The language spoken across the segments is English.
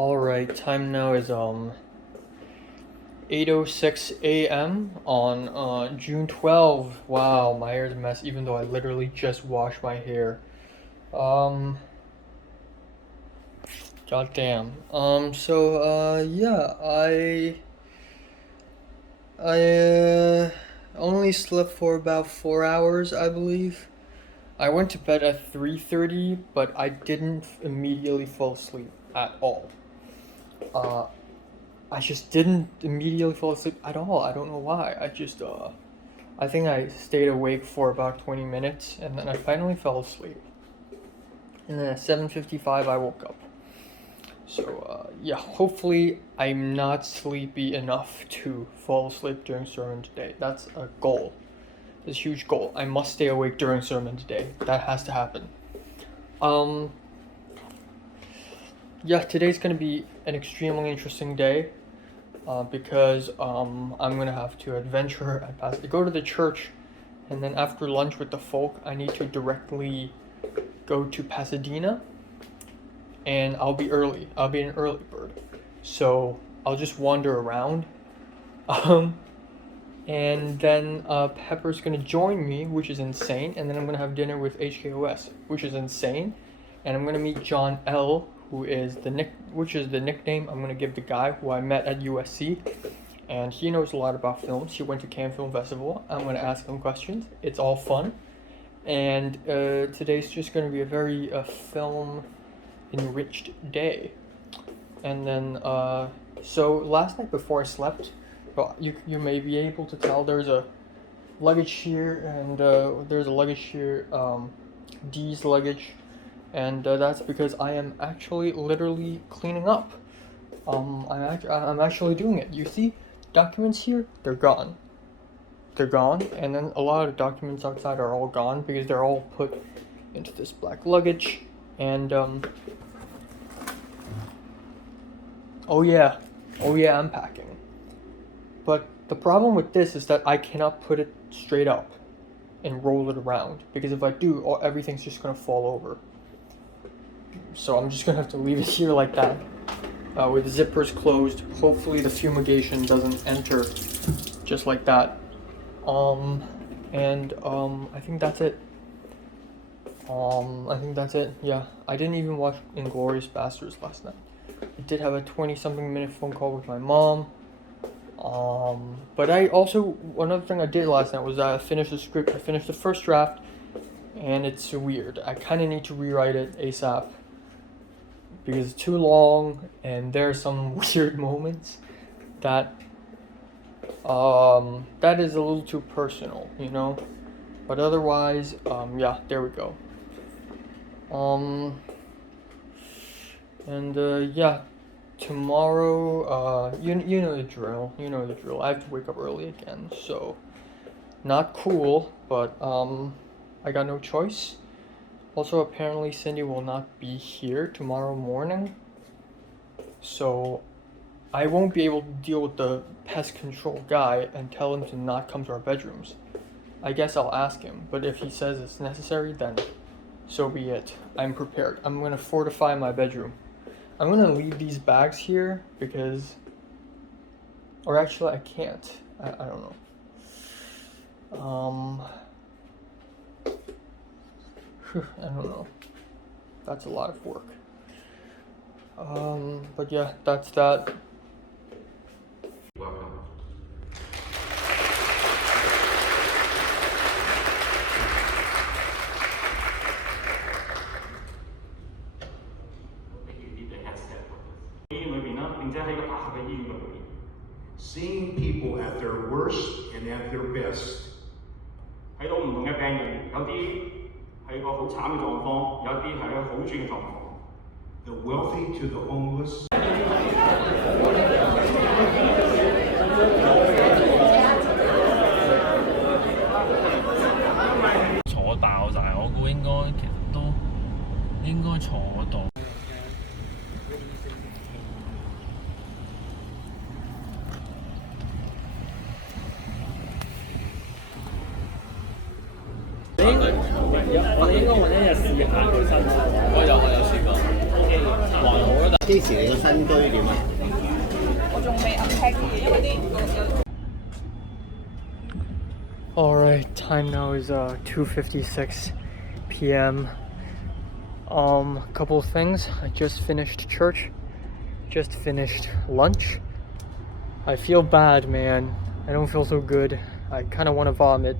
Alright, time now is 8:06 a.m. on June 12th. Wow, my hair's a mess even though I literally just washed my hair. Goddamn. Yeah, I only slept for about 4 hours, I believe. I went to bed at 3:30, but I didn't immediately fall asleep at all. I just didn't immediately fall asleep at all. I don't know why. I think I stayed awake for about 20 minutes and then I finally fell asleep. And then at 7:55 I woke up. So, yeah, hopefully I'm not sleepy enough to fall asleep during sermon today. That's a goal. It's a huge goal. I must stay awake during sermon today. That has to happen. Yeah, today's gonna be an extremely interesting day. Because I'm gonna have to adventure go to the church, and then after lunch with the folk, I need to directly go to Pasadena, and I'll be early. I'll be an early bird, so I'll just wander around. And then Pepper's gonna join me, which is insane, and then I'm gonna have dinner with HKOS, which is insane, and I'm gonna meet John L, which is the nickname I'm gonna give the guy who I met at USC, and he knows a lot about films. He went to Cannes Film Festival. I'm gonna ask him questions. It's all fun, and today's just gonna be a very film enriched day. And then so last night before I slept, well, you may be able to tell there's a luggage here, and there's a luggage here, D's luggage. And that's because I am actually literally cleaning up. I'm actually doing it. You see, documents here, they're gone. They're gone, and then a lot of documents outside are all gone because they're all put into this black luggage. And oh yeah, I'm packing. But the problem with this is that I cannot put it straight up and roll it around, because if I do, everything's just gonna fall over. So I'm just gonna have to leave it here like that, with the zippers closed. Hopefully the fumigation doesn't enter just like that. I think that's it. Yeah, I didn't even watch Inglourious Basterds last night. I did have a 20-something minute phone call with my mom. But another thing I did last night was I finished the script. I finished the first draft, and it's weird. I kind of need to rewrite it ASAP because it's too long, and there are some weird moments that is a little too personal, you know. But otherwise, yeah, there we go. Yeah, tomorrow, you know the drill. You know the drill. I have to wake up early again, so not cool, but I got no choice. Also, apparently Cindy will not be here tomorrow morning, so I won't be able to deal with the pest control guy and tell him to not come to our bedrooms. I guess I'll ask him, but if he says it's necessary, then so be it. I'm prepared. I'm gonna fortify my bedroom. I'm gonna leave these bags here because, or actually I can't. I don't know. I don't know. That's a lot of work. But yeah, that's that. Welcome. Seeing people at their worst and at their best. 睇到唔同嘅病人，有啲係個好慘嘅狀況，有啲係一個好轉嘅狀況。The wealthy to the homeless. 幾時你個新居點啊？我仲未 unpack 啲嘢，因為啲 Alright, time now is 2:56 p.m. A couple of things. I just finished church, just finished lunch. I feel bad, man. I don't feel so good. I kind of want to vomit.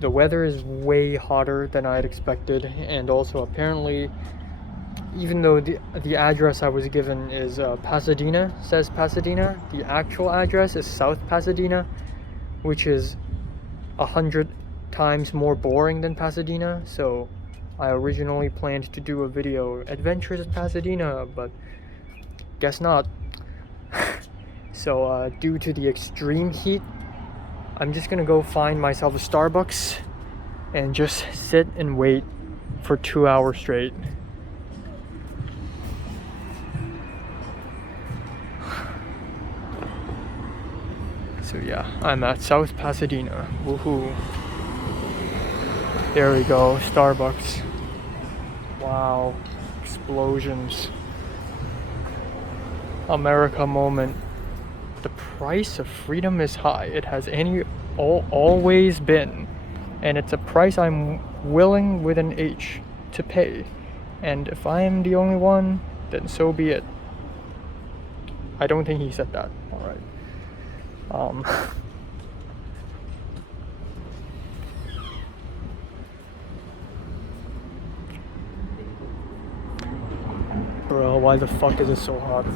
The weather is way hotter than I had expected, and also apparently, even though the address I was given is Pasadena, says Pasadena, the actual address is South Pasadena, which is 100 times more boring than Pasadena. So I originally planned to do a video, Adventures in Pasadena, but guess not. So due to the extreme heat, I'm just gonna go find myself a Starbucks and just sit and wait for 2 hours straight. So yeah, I'm at South Pasadena. Woohoo. There we go, Starbucks. Wow, explosions. America moment. The price of freedom is high. It has always been. And it's a price I'm willing with an H to pay. And if I am the only one, then so be it. I don't think he said that. Alright. Bro, why the fuck is it so hot?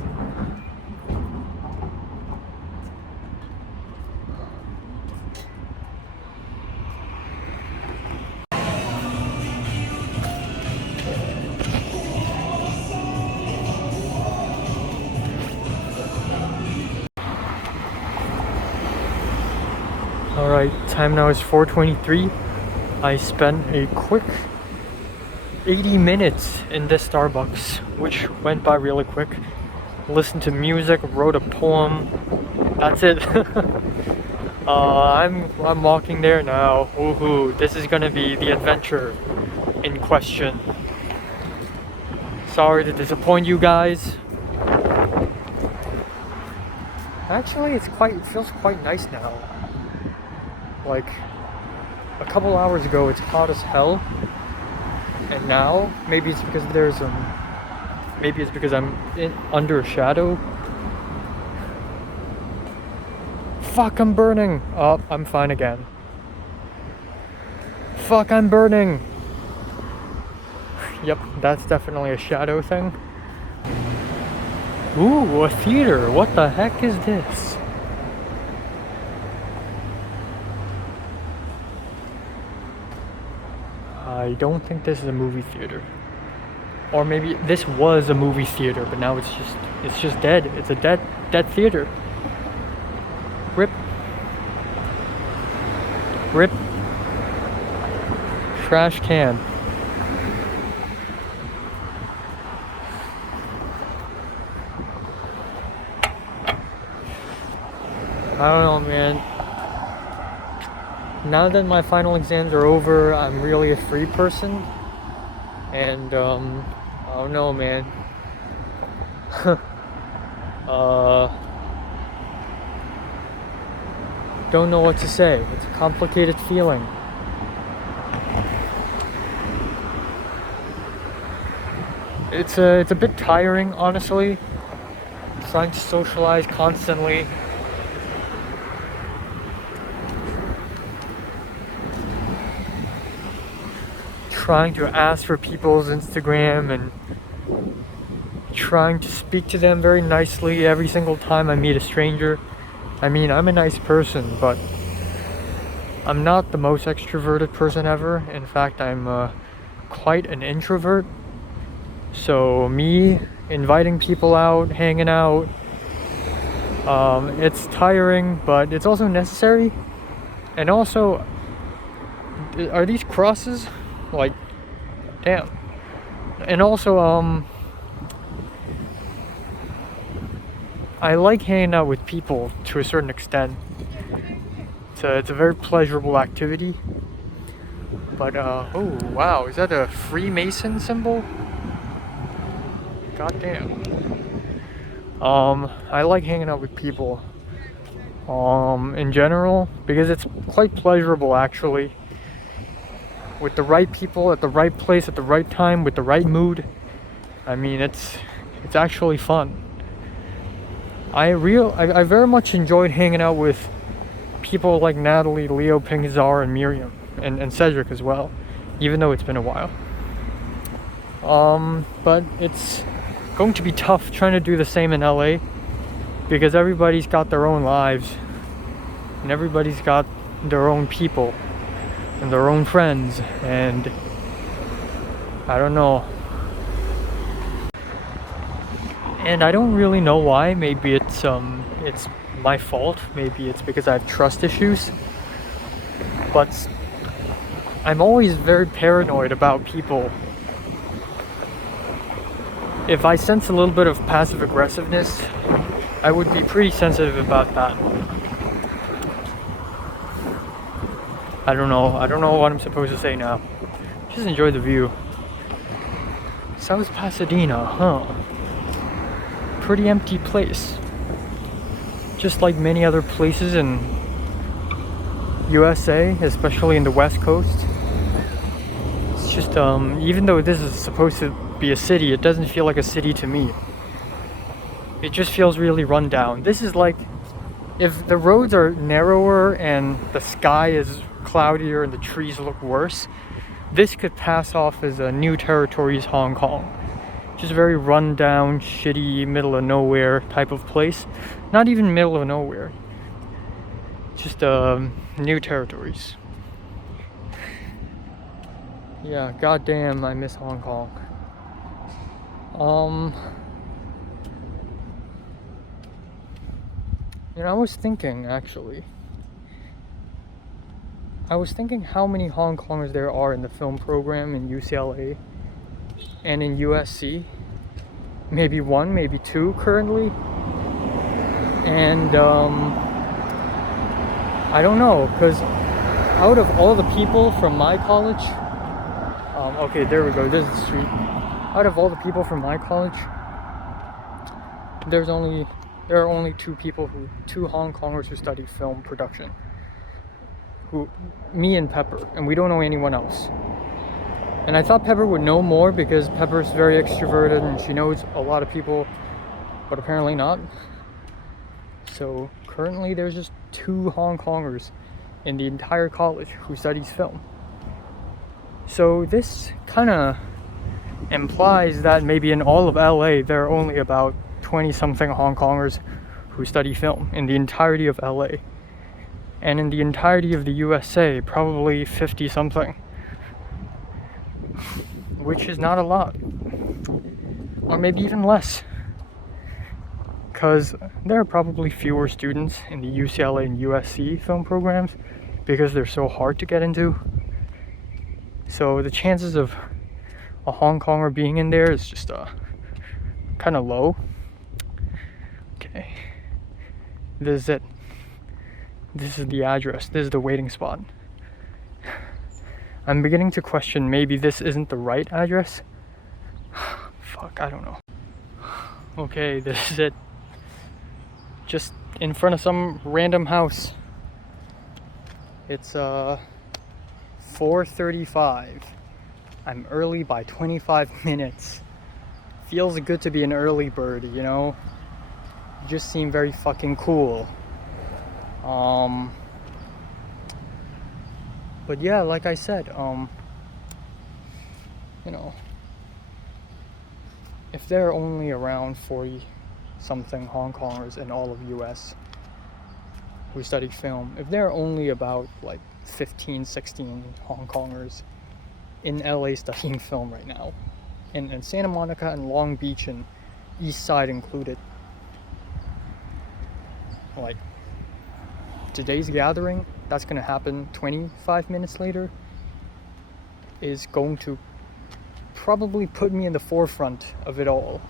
Alright, time now is 4:23. I spent a quick 80 minutes in this Starbucks, which went by really quick. Listened to music, wrote a poem. That's it. I'm walking there now. Woohoo! This is gonna be the adventure in question. Sorry to disappoint you guys. Actually, it feels quite nice now. Like a couple hours ago, it's hot as hell. And now, maybe it's because I'm under a shadow. Fuck, I'm burning. Oh, I'm fine again. Fuck, I'm burning. Yep, that's definitely a shadow thing. Ooh, a theater. What the heck is this? I don't think this is a movie theater. Or maybe this was a movie theater, but now it's just dead. It's a dead theater. Rip. Rip. Trash can. I don't know, man. Now that my final exams are over, I'm really a free person. And, I don't know, man. Don't know what to say. It's a complicated feeling. It's a bit tiring, honestly. Trying to socialize constantly. Trying to ask for people's Instagram and trying to speak to them very nicely every single time I meet a stranger. I mean, I'm a nice person, but I'm not the most extroverted person ever. In fact, I'm quite an introvert. So me inviting people out, hanging out, it's tiring, but it's also necessary. And also, are these crosses? Like, damn. And also, I like hanging out with people to a certain extent. It's a very pleasurable activity. But, oh wow, is that a Freemason symbol? Goddamn. I like hanging out with people. In general, because it's quite pleasurable actually. With the right people at the right place at the right time with the right mood. I mean, it's actually fun. I very much enjoyed hanging out with people like Natalie, Leo, Pingzar, and Miriam, and Cedric as well, even though it's been a while. But it's going to be tough trying to do the same in LA because everybody's got their own lives and everybody's got their own people and their own friends, and I don't know. And I don't really know why. Maybe it's my fault. Maybe it's because I have trust issues. But I'm always very paranoid about people. If I sense a little bit of passive aggressiveness, I would be pretty sensitive about that. I don't know what I'm supposed to say now. Just enjoy the view. South Pasadena, huh? Pretty empty place. Just like many other places in USA, especially in the West Coast. It's just, even though this is supposed to be a city, it doesn't feel like a city to me. It just feels really run down. This is like, if the roads are narrower and the sky is cloudier and the trees look worse, this could pass off as a New Territories Hong Kong. Just very run down, shitty, middle of nowhere type of place. Not even middle of nowhere. Just New Territories. Yeah, goddamn, I miss Hong Kong. You know, I was thinking how many Hong Kongers there are in the film program in UCLA and in USC. Maybe one, maybe two currently. And I don't know, because out of all the people from my college, okay, there we go, this is the street. Out of all the people from my college, there are only two Hong Kongers who study film production. Me and Pepper, and we don't know anyone else. And I thought Pepper would know more because Pepper's very extroverted and she knows a lot of people, but apparently not. So currently there's just 2 Hong Kongers in the entire college who studies film. So this kind of implies that maybe in all of LA there are only about 20 something Hong Kongers who study film in the entirety of LA. And in the entirety of the USA, probably 50 something. Which is not a lot. Or maybe even less. Because there are probably fewer students in the UCLA and USC film programs because they're so hard to get into. So the chances of a Hong Konger being in there is just kind of low. Okay. This is it. This is the address. This is the waiting spot. I'm beginning to question maybe this isn't the right address. Fuck, I don't know. Okay, this is it. Just in front of some random house. It's 4:35. I'm early by 25 minutes. Feels good to be an early bird, you know? You just seem very fucking cool. But yeah, like I said, you know, if there are only around 40 something Hong Kongers in all of US who study film, if there are only about like 15, 16 Hong Kongers in LA studying film right now, and Santa Monica and Long Beach and East Side included, like, today's gathering, that's going to happen 25 minutes later, is going to probably put me in the forefront of it all.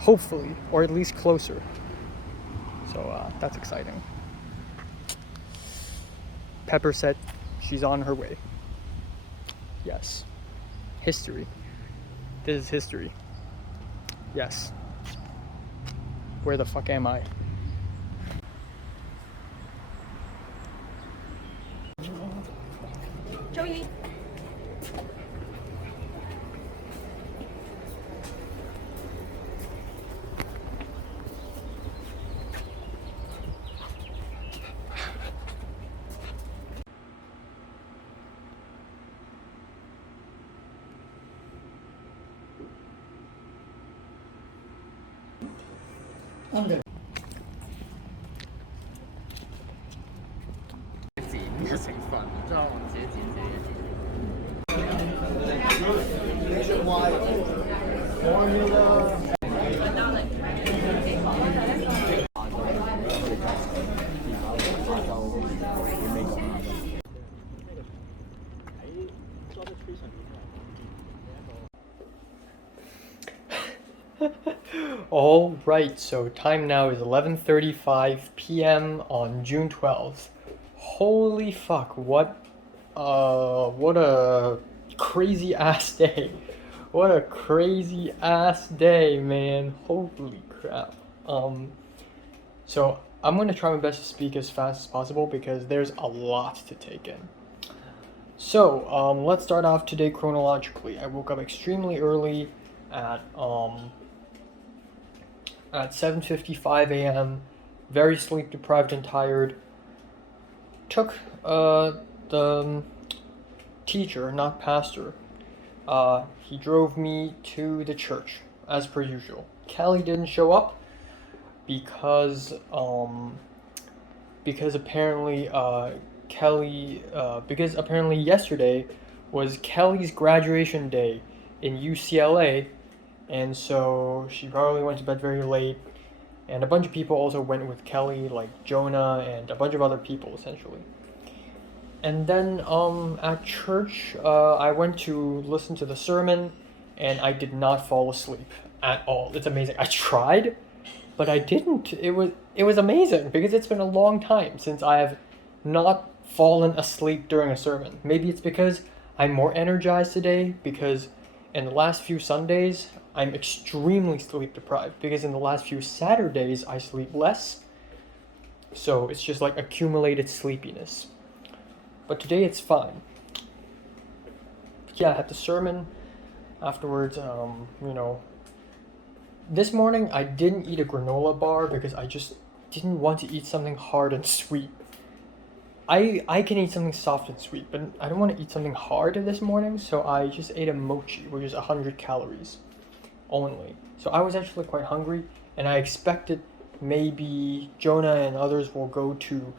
Hopefully, or at least closer. So that's exciting. Pepper said she's on her way. Yes. History. This is history. Yes. Where the fuck am I? Joey. All right, so time now is 11:35 p.m. on June 12th. Holy fuck, what a crazy ass day. What a crazy ass day, man. Holy crap. So I'm going to try my best to speak as fast as possible because there's a lot to take in. So, let's start off today chronologically. I woke up extremely early at 7:55 a.m. Very sleep deprived and tired. Took the teacher, not pastor. He drove me to the church as per usual. Kelly didn't show up because apparently because apparently yesterday was Kelly's graduation day in UCLA, and so she probably went to bed very late, and a bunch of people also went with Kelly, like Jonah and a bunch of other people essentially. And then at church, I went to listen to the sermon, and I did not fall asleep at all. It's amazing. I tried, but I didn't. It was amazing because it's been a long time since I have not fallen asleep during a sermon. Maybe it's because I'm more energized today, because in the last few Sundays I'm extremely sleep deprived, because in the last few Saturdays I sleep less. So it's just like accumulated sleepiness. But today it's fine. Yeah, I had the sermon afterwards. This morning I didn't eat a granola bar because I just didn't want to eat something hard and sweet. I can eat something soft and sweet, but I don't want to eat something hard this morning, so I just ate a mochi, which is 100 calories only. So I was actually quite hungry, and I expected maybe Jonah and others will go to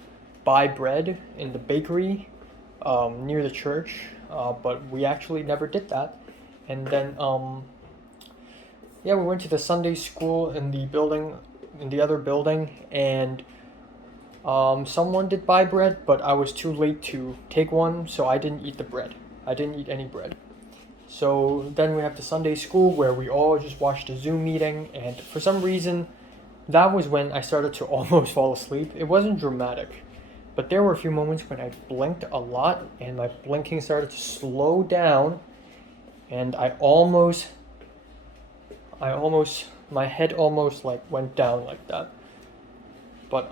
buy bread in the bakery near the church, but we actually never did that. And then we went to the Sunday school in the other building, and someone did buy bread, but I was too late to take one, so I didn't eat the bread. I didn't eat any bread. So then we have the Sunday school where we all just watched a Zoom meeting, and for some reason, that was when I started to almost fall asleep. It wasn't dramatic, but there were a few moments when I blinked a lot, and my blinking started to slow down, and my head almost like went down like that. But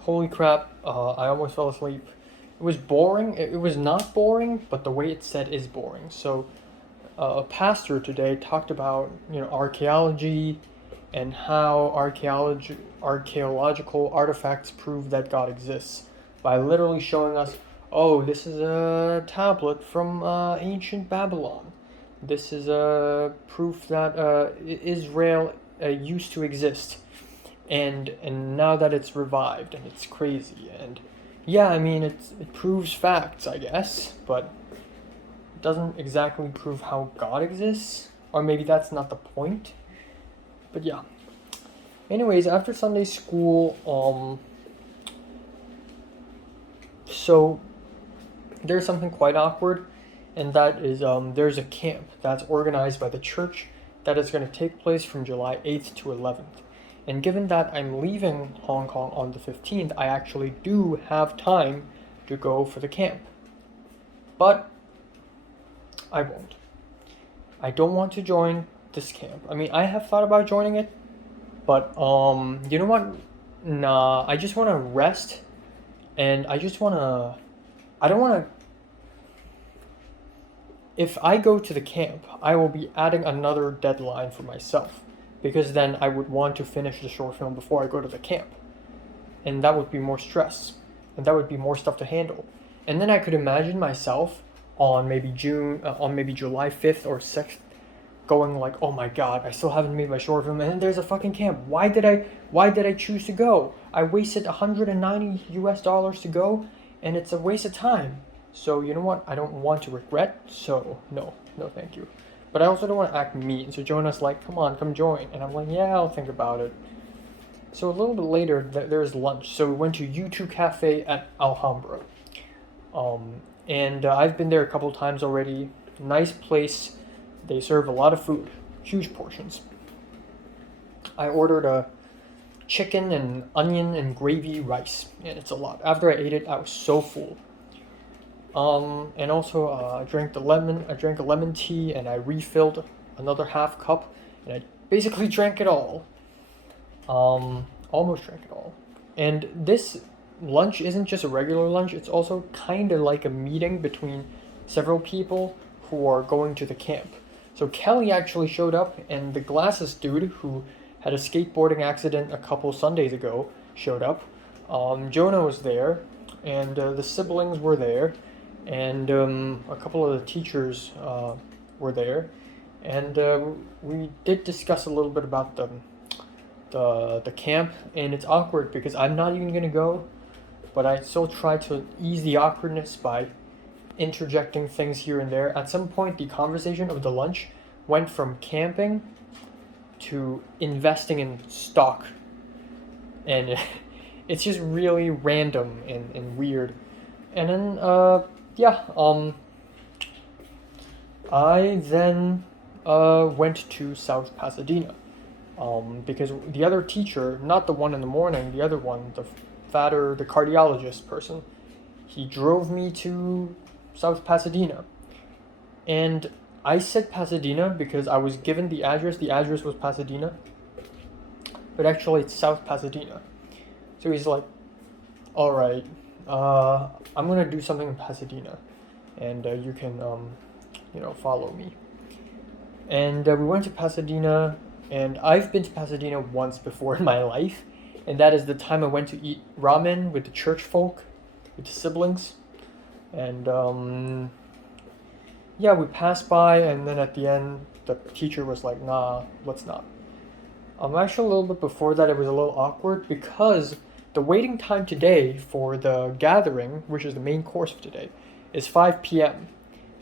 holy crap, I almost fell asleep. It was boring. It was not boring, but the way it's said is boring. So a pastor today talked about archaeology and how archaeological artifacts prove that God exists by literally showing us, oh, this is a tablet from ancient Babylon. This is a proof that Israel used to exist, and now that it's revived, and it's crazy. And yeah, I mean it proves facts, I guess, but it doesn't exactly prove how God exists, or maybe that's not the point. But yeah. Anyways, after Sunday school, so there's something quite awkward, and that is there's a camp that's organized by the church that is going to take place from July 8th to 11th. And given that I'm leaving Hong Kong on the 15th, I actually do have time to go for the camp. But I won't. I don't want to join this camp. I mean, I have thought about joining it, but you know what? Nah, I just want to rest, and I just want to. I don't want to. If I go to the camp, I will be adding another deadline for myself, because then I would want to finish the short film before I go to the camp, and that would be more stress, and that would be more stuff to handle, and then I could imagine myself on maybe July 5th or 6th, going like, oh my god, I still haven't made my short film, and then there's a fucking camp. Why did I choose to go? I wasted $190 to go, and it's a waste of time. So you know what? I don't want to regret. So no, thank you. But I also don't want to act mean. So Jonah's like, come join, and I'm like, yeah, I'll think about it. So a little bit later, there's lunch. So we went to U2 Cafe at Alhambra, and I've been there a couple times already. Nice place. They serve a lot of food, huge portions. I ordered a chicken and onion and gravy rice, and it's a lot. After I ate it, I was so full. And also I drank a lemon tea, and I refilled another half cup, and I basically drank it all. Almost drank it all. And this lunch isn't just a regular lunch, it's also kind of like a meeting between several people who are going to the camp. So Kelly actually showed up, and the glasses dude who had a skateboarding accident a couple Sundays ago showed up. Jonah was there, and the siblings were there, and a couple of the teachers were there, and we did discuss a little bit about the camp, and it's awkward because I'm not even gonna go, but I still try to ease the awkwardness by interjecting things here and there. At some point, the conversation of the lunch went from camping to investing in stock, and it's just really random and weird. And then I then went to South Pasadena, because the other teacher, not the one in the morning, the other one, the cardiologist person, he drove me to South Pasadena. And I said Pasadena because I was given the address. The address was Pasadena, but actually it's South Pasadena. So he's like, all right, I'm gonna do something in Pasadena, and you can follow me. And we went to Pasadena, and I've been to Pasadena once before in my life, and that is the time I went to eat ramen with the church folk, with the siblings. And we passed by, and then at the end the teacher was like, nah, let's not. Actually a little bit before that it was a little awkward because the waiting time today for the gathering, which is the main course of today, is 5 p.m.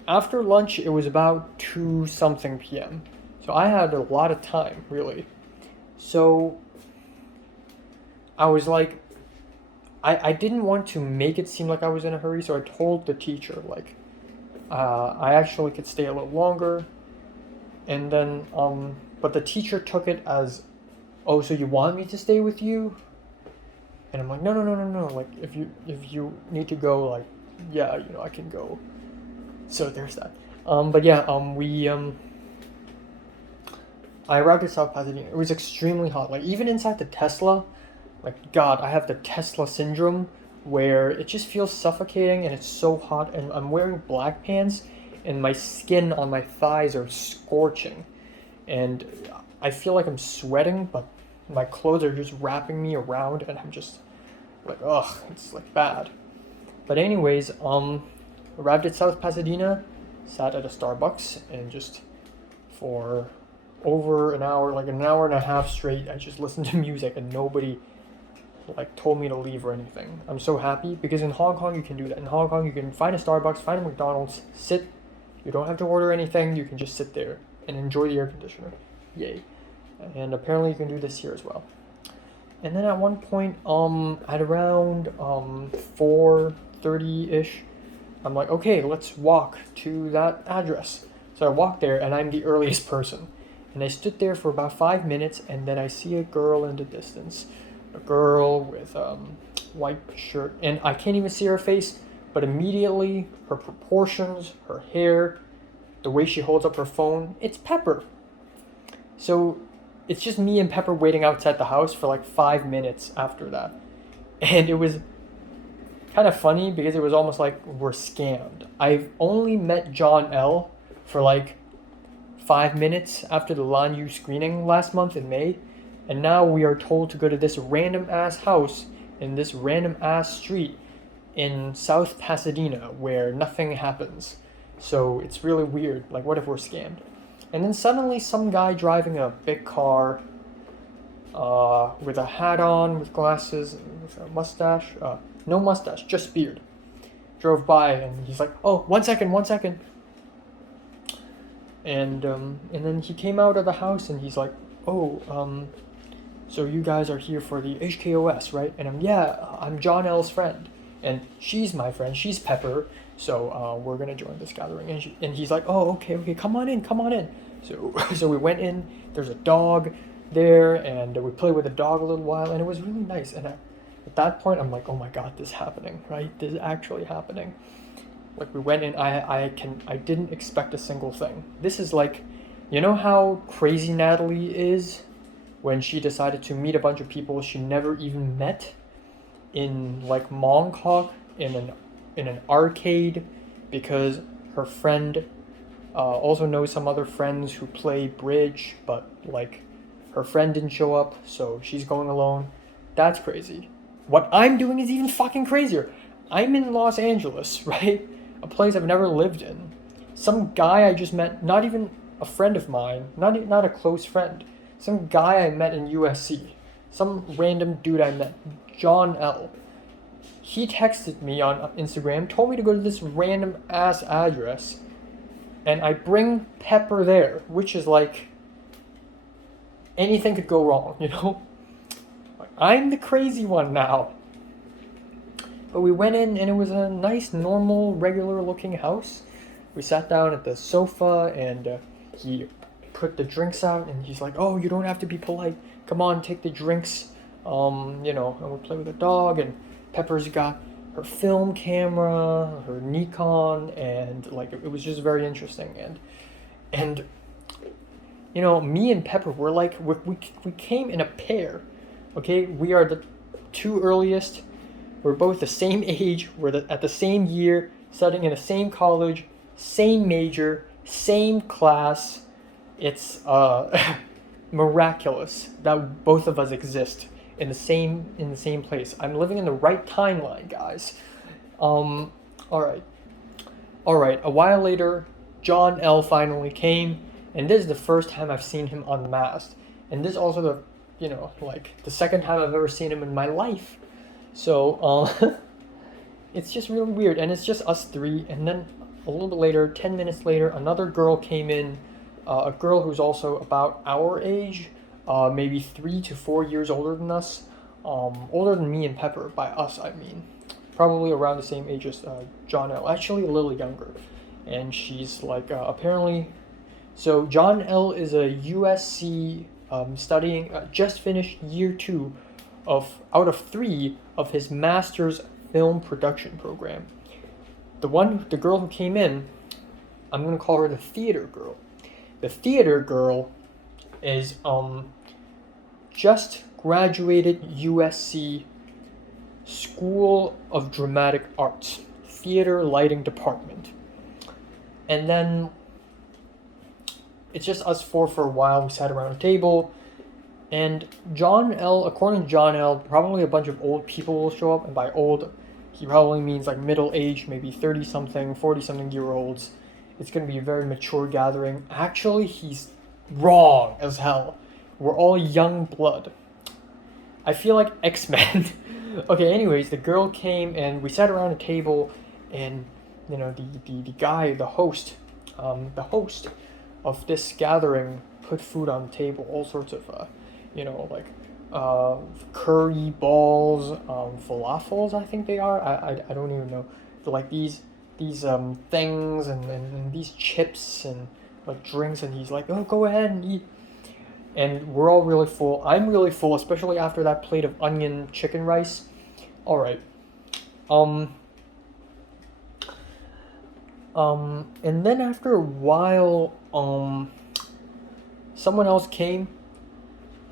After lunch it was about 2 something p.m. So I had a lot of time, really. So I was like, I didn't want to make it seem like I was in a hurry, so I told the teacher, like, I actually could stay a little longer. And then, but the teacher took it as, oh, so you want me to stay with you? And I'm like, no, like, if you need to go, like, yeah, I can go. So there's that. I arrived at South Pasadena. It was extremely hot. Like, even inside the Tesla, like, God, I have the Tesla syndrome where it just feels suffocating and it's so hot, and I'm wearing black pants and my skin on my thighs are scorching, and I feel like I'm sweating, but my clothes are just wrapping me around, and I'm just like, ugh, it's like bad. But anyways, arrived at South Pasadena, sat at a Starbucks, and just for over an hour, like an hour and a half straight, I just listened to music, and nobody like told me to leave or anything. I'm so happy because in Hong Kong you can do that. In Hong Kong you can find a Starbucks, find a McDonald's, sit. You don't have to order anything. You can just sit there and enjoy the air conditioner. Yay. And apparently you can do this here as well. And then at one point, at around 4:30-ish, I'm like, okay, let's walk to that address. So I walked there, and I'm the earliest person. And I stood there for about 5 minutes, and then I see a girl in the distance. A girl with white shirt, and I can't even see her face, but immediately her proportions, her hair, the way she holds up her phone, it's Pepper. So it's just me and Pepper waiting outside the house for like 5 minutes after that. And it was kind of funny because it was almost like we're scammed. I've only met John L for like 5 minutes after the Lanyu screening last month in May, and now we are told to go to this random ass house in this random ass street in South Pasadena where nothing happens. So it's really weird. Like, what if we're scammed? And then suddenly some guy driving a big car with a hat on, with glasses, with a mustache, no mustache, just beard, drove by, and he's like, oh, 1 second. And then he came out of the house and he's like, oh, so you guys are here for the HKOS, right? And I'm John L's friend, and she's my friend, she's Pepper, so we're gonna join this gathering. And he's like, oh, okay, come on in. So we went in, there's a dog there, and we played with the dog a little while, and it was really nice. And at that point, I'm like, oh my god, this is happening, right? This is actually happening. Like, we went in, I didn't expect a single thing. This is like, you know how crazy Natalie is when she decided to meet a bunch of people she never even met in like Mongkok in an arcade because her friend also knows some other friends who play bridge, but like her friend didn't show up, so she's going alone. That's crazy. What I'm doing is even fucking crazier. I'm in Los Angeles, right? A place I've never lived in. Some guy I just met, not even a friend of mine, not a close friend. Some guy I met in USC. Some random dude I met, John L. He texted me on Instagram, told me to go to this random ass address, and I bring Pepper there, which is like, anything could go wrong, you know? I'm the crazy one now. But we went in and it was a nice, normal, regular looking house. We sat down at the sofa and he put the drinks out and he's like, oh, you don't have to be polite. Come on, take the drinks. And we play with the dog, and Pepper's got her film camera, her Nikon, and like it was just very interesting. And me and Pepper were like, we came in a pair. Okay, we are the two earliest. We're both the same age. We're at the same year, studying in the same college, same major, same class. It's miraculous that both of us exist in the same place. I'm living in the right timeline, guys. All right. A while later, John L finally came, and this is the first time I've seen him unmasked, and this is also the second time I've ever seen him in my life. So it's just really weird, and it's just us three. And then a little bit later, 10 minutes later, another girl came in, a girl who's also about our age, maybe 3 to 4 years older than us, older than me and Pepper. By us, I mean probably around the same age as John L. Actually, a little younger, and she's like apparently. So John L is a USC studying, just finished year 2 out of 3 of his master's film production program. The girl who came in, I'm gonna call her the theater girl. The theater girl is just graduated USC School of Dramatic Arts, theater lighting department. And then it's just us four for a while. We sat around a table, and John L, according to John L, probably a bunch of old people will show up, and by old, he probably means like middle age, maybe 30-something, 40-something year olds. It's going to be a very mature gathering. Actually, he's wrong as hell. We're all young blood. I feel like X-Men. Okay, anyways, the girl came, and we sat around a table, and the guy, the host of this gathering put food on the table, all sorts of curry balls, falafels, I think they are. I don't even know. They're like these things and these chips and like drinks, and he's like, oh, go ahead and eat. And we're all really full. I'm really full, especially after that plate of onion chicken rice. All right. And then after a while, someone else came.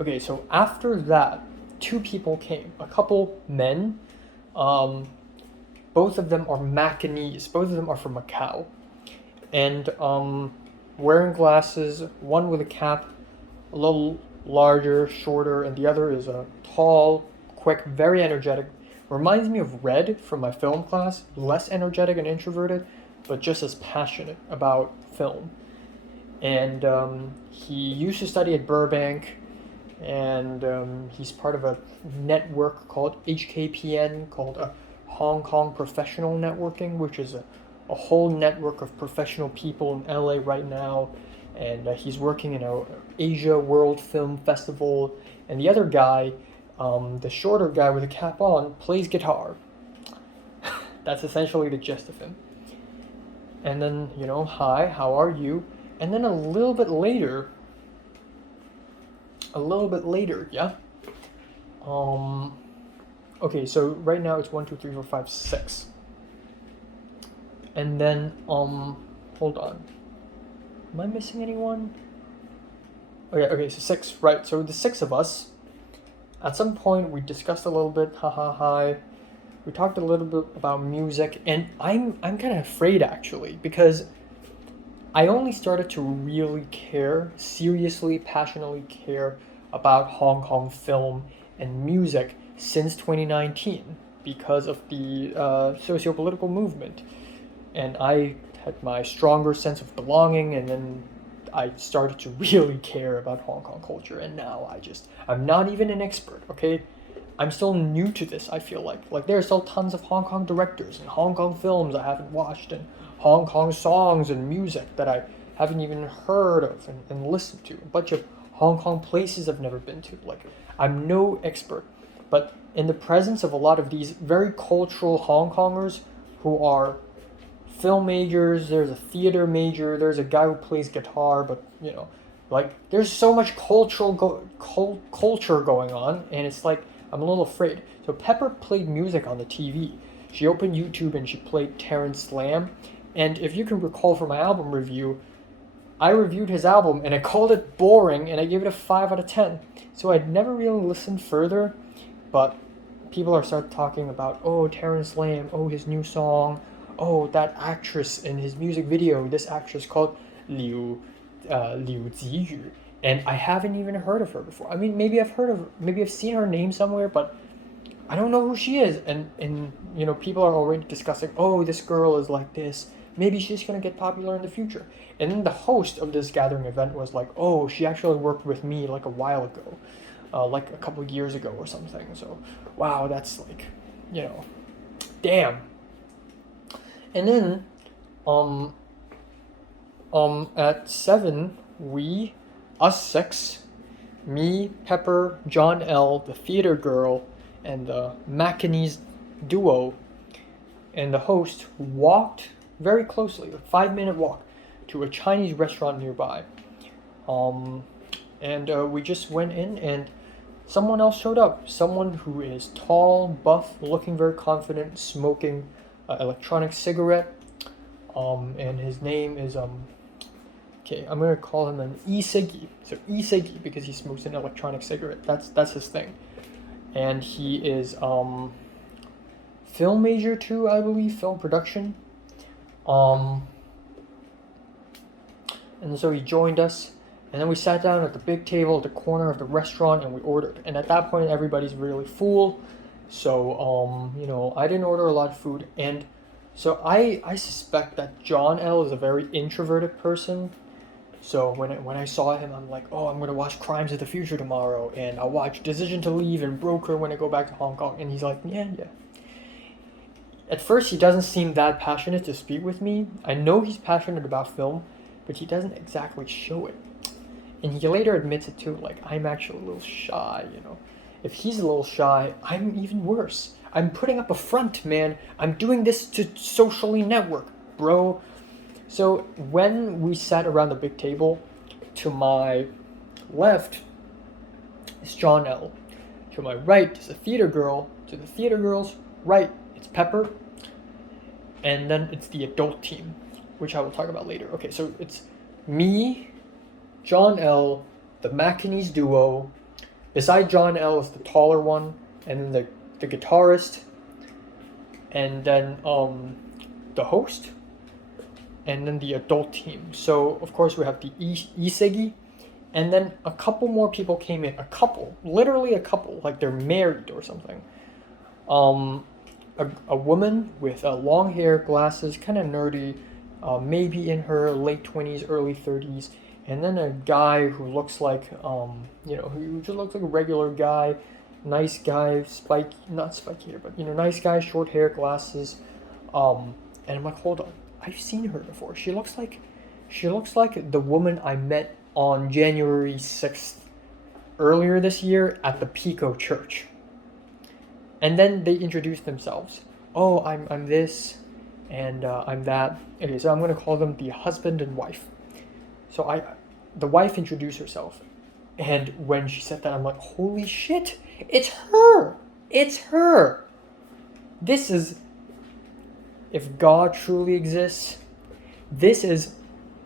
Okay, so after that, two people came. A couple men. Both of them are Macanese. Both of them are from Macau. And wearing glasses, one with a cap, a little larger, shorter, and the other is a tall, quick, very energetic. Reminds me of Red from my film class, less energetic and introverted, but just as passionate about film. And he used to study at Burbank, and he's part of a network called HKPN, called Hong Kong Professional Networking, which is a whole network of professional people in LA right now. And he's working in a Asia World Film Festival. And the other guy, the shorter guy with a cap on, plays guitar. That's essentially the gist of him. And then, hi, how are you? And then a little bit later, yeah? Okay, so right now it's 1, 2, 3, 4, 5, 6. And then, hold on. Am I missing anyone? Okay, so 6, right. So the 6 of us, at some point we discussed a little bit, hi. We talked a little bit about music, and I'm kind of afraid actually, because I only started to really care, seriously, passionately care about Hong Kong film and music since 2019 because of the socio-political movement. And I had my stronger sense of belonging, and then I started to really care about Hong Kong culture, and now I'm not even an expert, okay? I'm still new to this, I feel like. Like, there are still tons of Hong Kong directors and Hong Kong films I haven't watched, and Hong Kong songs and music that I haven't even heard of and listened to. A bunch of Hong Kong places I've never been to. Like, I'm no expert. But in the presence of a lot of these very cultural Hong Kongers who are film majors, there's a theater major, there's a guy who plays guitar, but, like, there's so much culture going on, and it's like, I'm a little afraid. So Pepper played music on the TV. She opened YouTube and she played Terrence Lamb. And if you can recall from my album review, I reviewed his album and I called it boring and I gave it a 5 out of 10. So I'd never really listened further, but people are starting talking about, oh, Terrence Lamb, oh, his new song, oh, that actress in his music video, this actress called Liu Ziyu. And I haven't even heard of her before. I mean, maybe I've seen her name somewhere, but I don't know who she is. And people are already discussing, oh, this girl is like this. Maybe she's going to get popular in the future. And then the host of this gathering event was like, oh, she actually worked with me like a while ago, like a couple of years ago or something. So, wow, that's like, damn. And then, at 7, us 6, me, Pepper, John L., the theater girl, and the Macanese duo, and the host walked very closely, a 5-minute walk, to a Chinese restaurant nearby. And we just went in, and someone else showed up. Someone who is tall, buff, looking very confident, smoking an electronic cigarette. And his name is okay, I'm gonna call him an Isegi. So Isegi, because he smokes an electronic cigarette. That's his thing. And he is film major too, I believe, film production. And so he joined us, and then we sat down at the big table at the corner of the restaurant and we ordered. And at that point everybody's really full. So I didn't order a lot of food, and so I suspect that John L is a very introverted person. So when I saw him, I'm like, oh, I'm going to watch Crimes of the Future tomorrow, and I'll watch Decision to Leave and Broker when I go back to Hong Kong. And he's like, yeah. At first, he doesn't seem that passionate to speak with me. I know he's passionate about film, but he doesn't exactly show it. And he later admits it too, like, I'm actually a little shy, If he's a little shy, I'm even worse. I'm putting up a front, man. I'm doing this to socially network, bro. So when we sat around the big table, to my left is John L. To my right is a theater girl. To the theater girl's right, it's Pepper. And then it's the adult team. which I will talk about later. Okay, so it's me, John L, the McKinney's duo. Beside John L is the taller one, and then the guitarist, and then the host, and then the adult team. So of course we have the Isegi, and then a couple more people came in. A couple, literally a couple, like they're married or something. A woman with long hair, glasses, kind of nerdy, maybe in her late 20s, early 30s, and then a guy who looks like, who just looks like a regular guy, nice guy, not spiky hair, but, nice guy, short hair, glasses, and I'm like, hold on, I've seen her before. She looks like the woman I met on January 6th, earlier this year at the Pico Church. And then they introduced themselves. Oh, I'm this, and I'm that. Okay, so I'm gonna call them the husband and wife. So the wife introduced herself, and when she said that, I'm like, holy shit, it's her! It's her! This is, if God truly exists, this is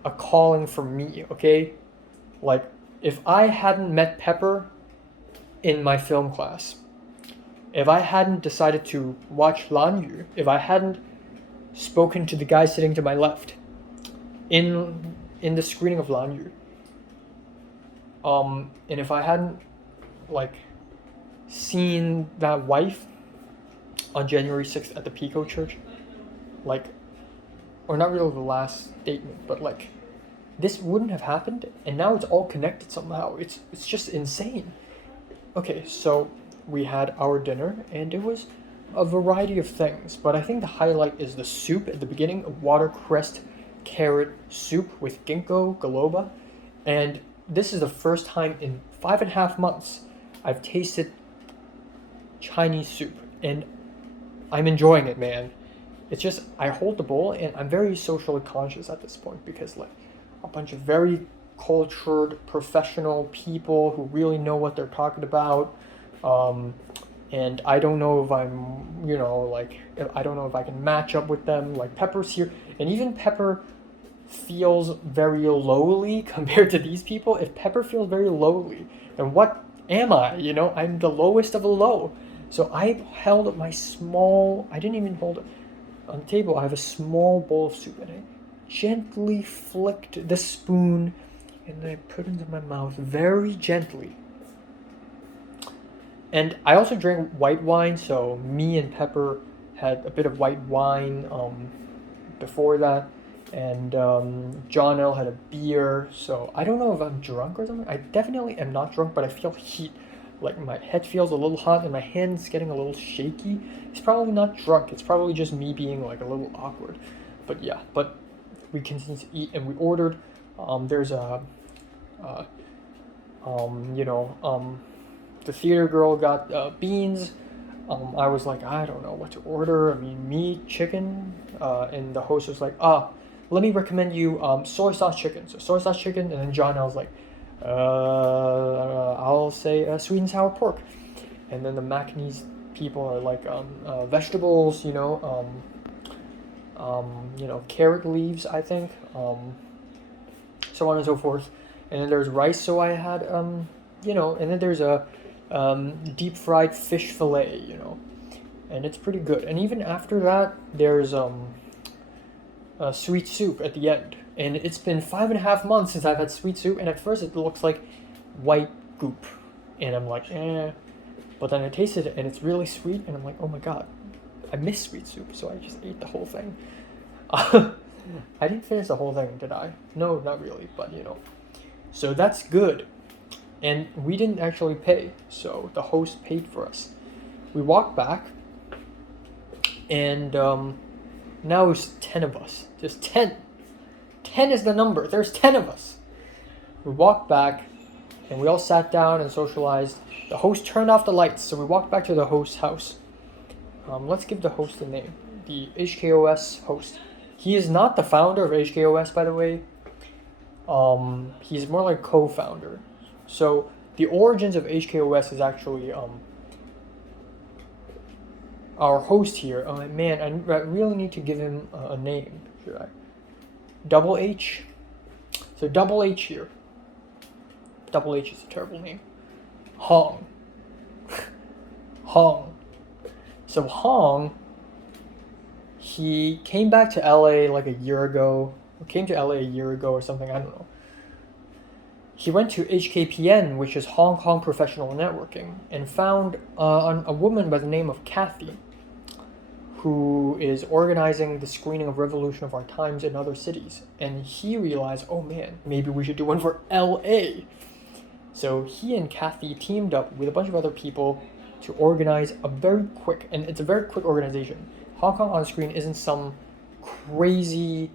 a calling for me, okay? Like, if I hadn't met Pepper in my film class, if I hadn't decided to watch Lan Yu, if I hadn't spoken to the guy sitting to my left in the screening of Lan Yu, and if I hadn't seen that wife on January 6th at the Pico Church, or not really the last statement, but this wouldn't have happened, and now it's all connected somehow. It's just insane. Okay, so we had our dinner, and it was a variety of things, but I think the highlight is the soup at the beginning, a watercress carrot soup with ginkgo biloba, and this is the first time in 5.5 months I've tasted Chinese soup, and I'm enjoying it, man. It's just, I hold the bowl, and I'm very socially conscious at this point, because a bunch of very cultured, professional people who really know what they're talking about, and I don't know if I'm, I don't know if I can match up with them. Pepper's here, and even Pepper feels very lowly compared to these people. If Pepper feels very lowly, then what am I? I'm the lowest of the low. So I held up my I didn't even hold it on the table. I have a small bowl of soup, and I gently flicked the spoon, and then I put it into my mouth very gently. And I also drank white wine, so me and Pepper had a bit of white wine before that, and John L had a beer, so I don't know if I'm drunk or something. I definitely am not drunk, but I feel heat. My head feels a little hot, and my hand's getting a little shaky. It's probably not drunk, it's probably just me being a little awkward. But yeah, we continued to eat, and we ordered, there's the theater girl got beans. I was like, I don't know what to order. I mean, meat, chicken, and the host was like, let me recommend you soy sauce chicken. So soy sauce chicken, and then John, I was like, I'll say sweet and sour pork. And then the McKinney's people are like vegetables, carrot leaves, I think, so on and so forth. And then there's rice, so I had and then there's a deep fried fish fillet, and it's pretty good. And even after that, there's a sweet soup at the end. And it's been 5.5 months since I've had sweet soup, and at first it looks like white goop, and I'm like, but then I tasted it, and it's really sweet, and I'm like, oh my god, I miss sweet soup, so I just ate the whole thing. I didn't finish the whole thing, did I? No, not really, but so that's good. And we didn't actually pay, so the host paid for us. We walked back, and now it's 10 of us. Just 10. 10 is the number. There's 10 of us. We walked back, and we all sat down and socialized. The host turned off the lights, so we walked back to the host's house. Let's give the host a name. The HKOS host. He is not the founder of HKOS, by the way. He's more like co-founder. So the origins of HKOS is actually our host here. Oh man, I really need to give him a name. Should I? Double H. So Double H here. Double H is a terrible name. Hong. Hong. So Hong, he came back to LA like a year ago. Or came to LA a year ago or something, I don't know. He went to HKPN, which is Hong Kong Professional Networking, and found a woman by the name of Kathy, who is organizing the screening of Revolution of Our Times in other cities. And he realized, oh man, maybe we should do one for LA. So he and Kathy teamed up with a bunch of other people to organize a very quick, and it's a very quick organization. Hong Kong On Screen isn't some crazy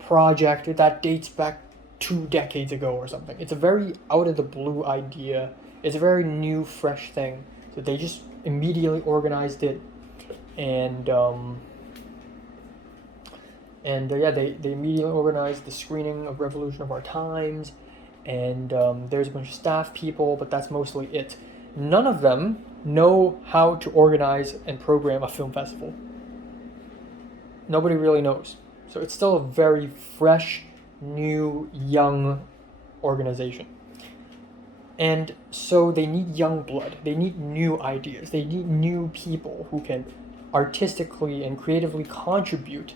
project that dates back 2 decades ago or something. It's a very out of the blue idea. It's a very new, fresh thing. So they just immediately organized it, and they immediately organized the screening of Revolution of Our Times, and there's a bunch of staff people, but that's mostly it. None of them know how to organize and program a film festival. Nobody really knows. So it's still a very fresh, new, young organization. And so they need young blood. They need new ideas. They need new people who can artistically and creatively contribute.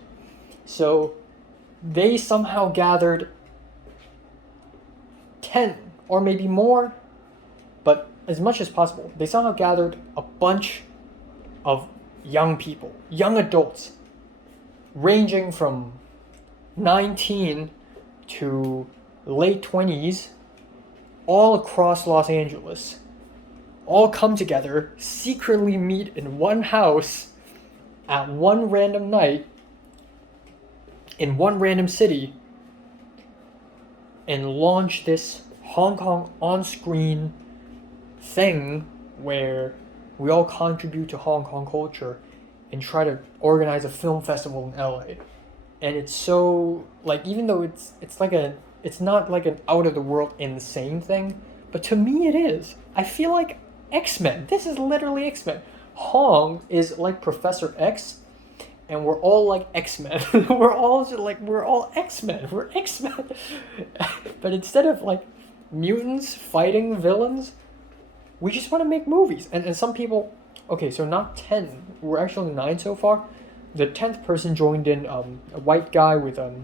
So they somehow gathered 10 or maybe more, but as much as possible, they somehow gathered a bunch of young people, young adults, ranging from 19 to late 20s, all across Los Angeles, all come together, secretly meet in one house at one random night in one random city, and launch this Hong Kong on-screen thing where we all contribute to Hong Kong culture and try to organize a film festival in LA. And it's so, like, even though it's not like an out of the world insane thing, but to me it is. I feel like X-Men. This is literally X-Men. Hong is like Professor X, and we're all like X-Men. we're all X-Men. We're X-Men. But instead of like mutants fighting villains, we just want to make movies. And some people, okay, so not 10, we're actually 9 so far. The 10th person joined in, a white guy with a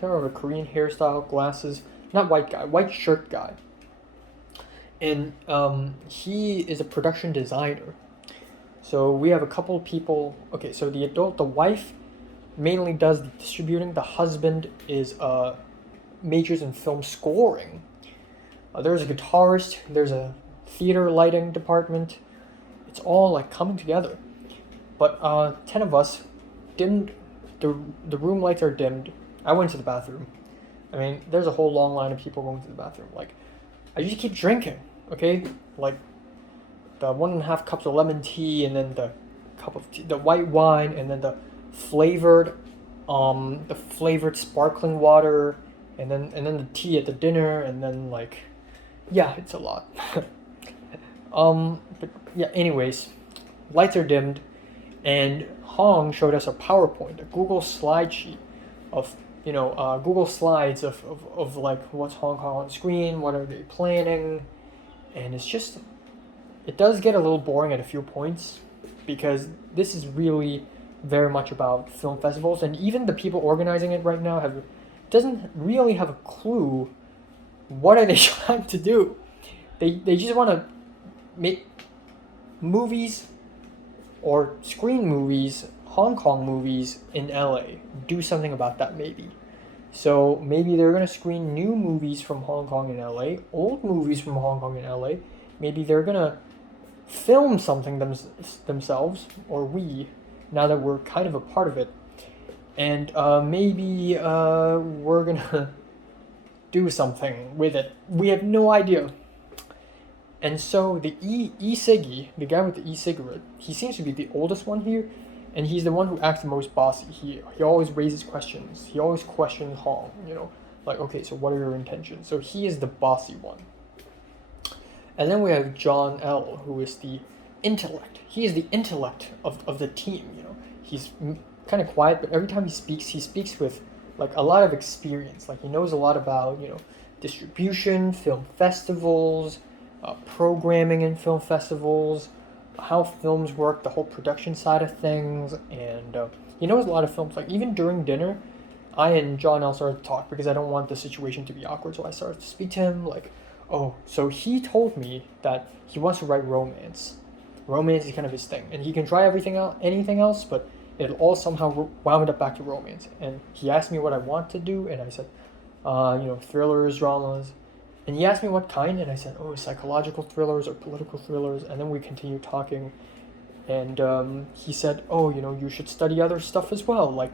Korean hairstyle, glasses. Not white guy, white shirt guy. And he is a production designer. So we have a couple people. Okay, so the wife mainly does the distributing. The husband is majors in film scoring. There's a guitarist. There's a theater lighting department. It's all like coming together. But 10 of us dimmed. The room lights are dimmed. I went to the bathroom. I mean, there's a whole long line of people going to the bathroom. Like, I just keep drinking. Okay, like the 1.5 cups of lemon tea, and then the cup of tea, the white wine, and then the flavored sparkling water, and then the tea at the dinner, and then like, yeah, it's a lot. But yeah, anyways, lights are dimmed, and Hong showed us a PowerPoint, a Google slide sheet of Google Slides of like what's Hong Kong on screen, what are they planning, and it does get a little boring at a few points, because this is really very much about film festivals, and even the people organizing it right now doesn't really have a clue what are they trying to do. They just want to make movies or screen movies, Hong Kong movies in LA. Do something about that maybe. So maybe they're going to screen new movies from Hong Kong in LA, old movies from Hong Kong in LA. Maybe they're going to film something themselves, or we, now that we're kind of a part of it. And maybe we're going to do something with it. We have no idea. And so the E-Ciggy, the guy with the e-cigarette, he seems to be the oldest one here, and he's the one who acts the most bossy. He always raises questions. He always questions Hong, like, okay, so what are your intentions? So he is the bossy one. And then we have John L., who is the intellect. He is the intellect of the team, He's kind of quiet, but every time he speaks with like a lot of experience. Like he knows a lot about, you know, distribution, film festivals, programming in film festivals, how films work, the whole production side of things, and he knows a lot of films. Like even during dinner, I and John L started to talk because I don't want the situation to be awkward. So I started to speak to him like, oh, so he told me that he wants to write romance. Romance is kind of his thing, and he can try anything else, but it all somehow wound up back to romance. And he asked me what I want to do, and I said, you know, thrillers, dramas. And he asked me what kind, and I said, oh, psychological thrillers or political thrillers. And then we continued talking, and he said, oh, you know, you should study other stuff as well, like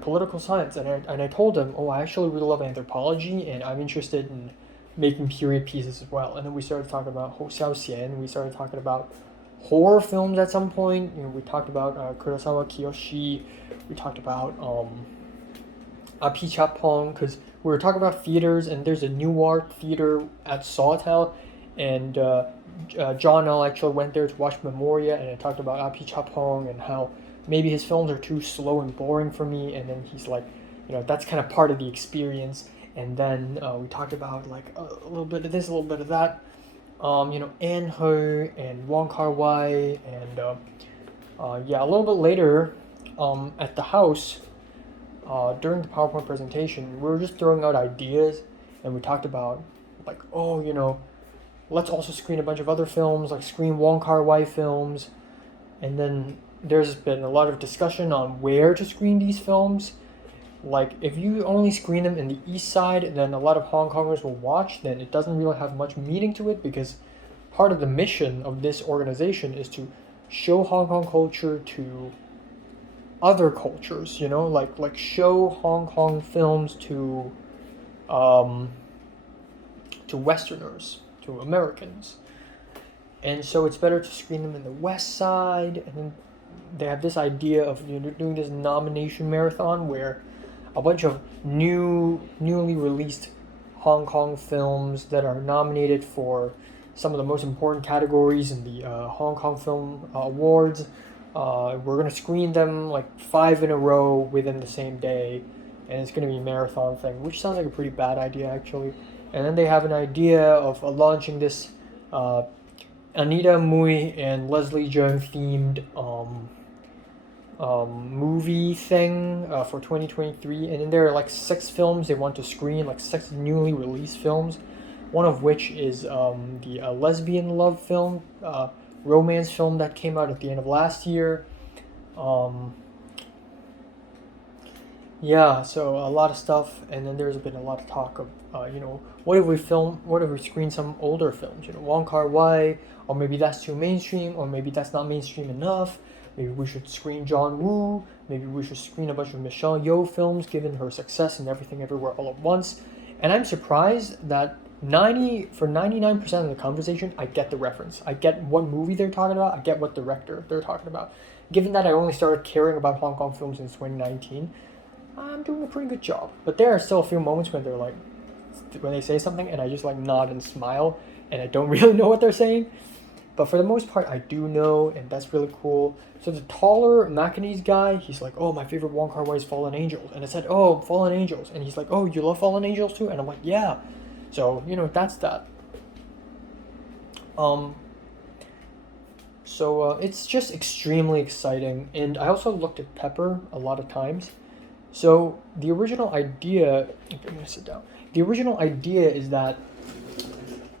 political science. And I told him, oh, I actually really love anthropology, and I'm interested in making period pieces as well. And then we started talking about Hou Xiaoxian. We started talking about horror films at some point. You know, we talked about Kurosawa Kiyoshi. We talked about Apichatpong, because we were talking about theaters, and there's a Newark theater at Sawtell, and John L actually went there to watch Memoria, and I talked about Apichatpong and how maybe his films are too slow and boring for me, and then he's like, you know, that's kind of part of the experience. And then we talked about like a little bit of this, a little bit of that. You know, An He and Wong Kar-wai, and yeah, a little bit later, at the house, during the PowerPoint presentation, we were just throwing out ideas, and we talked about like, oh, you know, let's also screen a bunch of other films, like screen Wong Kar-wai films, and then there's been a lot of discussion on where to screen these films. Like, if you only screen them in the east side, then a lot of Hong Kongers will watch, then it doesn't really have much meaning to it, because part of the mission of this organization is to show Hong Kong culture to other cultures, you know, like show Hong Kong films to Westerners, to Americans. And so it's better to screen them in the west side, and then they have this idea of, you know, doing this nomination marathon where a bunch of newly released Hong Kong films that are nominated for some of the most important categories in the Hong Kong Film Awards. We're going to screen them like 5 in a row within the same day, and it's going to be a marathon thing, which sounds like a pretty bad idea actually. And then they have an idea of launching this Anita Mui and Leslie Jones themed movie thing for 2023, and then there are like 6 films they want to screen, like 6 newly released films, one of which is the lesbian love film, romance film that came out at the end of last year. Yeah, so a lot of stuff, and then there's been a lot of talk of, you know, what if we screen some older films, you know, Wong Kar-wai, or maybe that's too mainstream, or maybe that's not mainstream enough. Maybe we should screen John Woo. Maybe we should screen a bunch of Michelle Yeoh films, given her success in Everything Everywhere All at Once. And I'm surprised that 99% of the conversation, I get the reference. I get what movie they're talking about. I get what director they're talking about. Given that I only started caring about Hong Kong films in 2019, I'm doing a pretty good job. But there are still a few moments when when they say something and I just like nod and smile, and I don't really know what they're saying. But for the most part, I do know, and that's really cool. So the taller Macanese guy, he's like, oh, my favorite Wong Kar-wai is Fallen Angels. And I said, oh, Fallen Angels. And he's like, oh, you love Fallen Angels too? And I'm like, yeah. So, you know, that's that. So it's just extremely exciting. And I also looked at Pepper a lot of times. So the original idea, I'm going to sit down. The original idea is that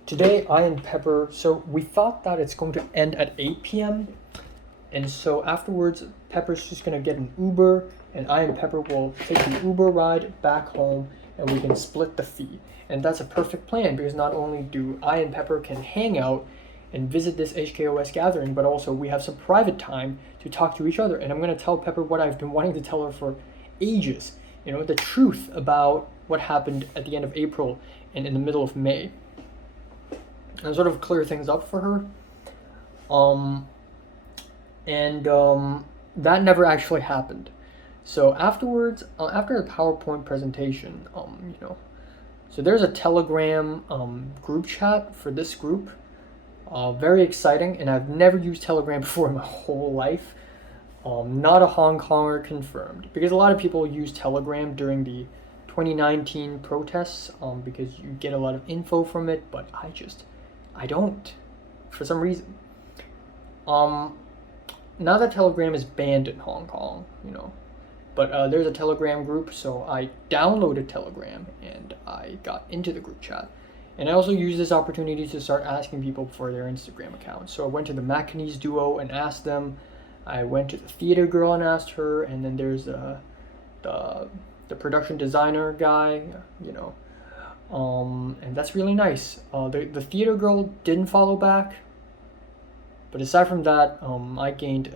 today, I and Pepper, so we thought that it's going to end at 8 p.m. And so afterwards, Pepper's just going to get an Uber, and I and Pepper will take the Uber ride back home, and we can split the fee. And that's a perfect plan, because not only do I and Pepper can hang out and visit this HKOS gathering, but also we have some private time to talk to each other. And I'm going to tell Pepper what I've been wanting to tell her for ages. You know, the truth about what happened at the end of April and in the middle of May. And sort of clear things up for her. That never actually happened. So afterwards, after the PowerPoint presentation, you know, so there's a Telegram group chat for this group. Very exciting, and I've never used Telegram before in my whole life. Not a Hong Konger confirmed, because a lot of people use Telegram during the 2019 protests because you get a lot of info from it, but I don't, for some reason. Now that Telegram is banned in Hong Kong, but there's a Telegram group, so I downloaded Telegram and I got into the group chat. And I also used this opportunity to start asking people for their Instagram accounts. So I went to the McAnees duo and asked them. I went to the theater girl and asked her, and then there's the production designer guy, and that's really nice. The theater girl didn't follow back, but aside from that, I gained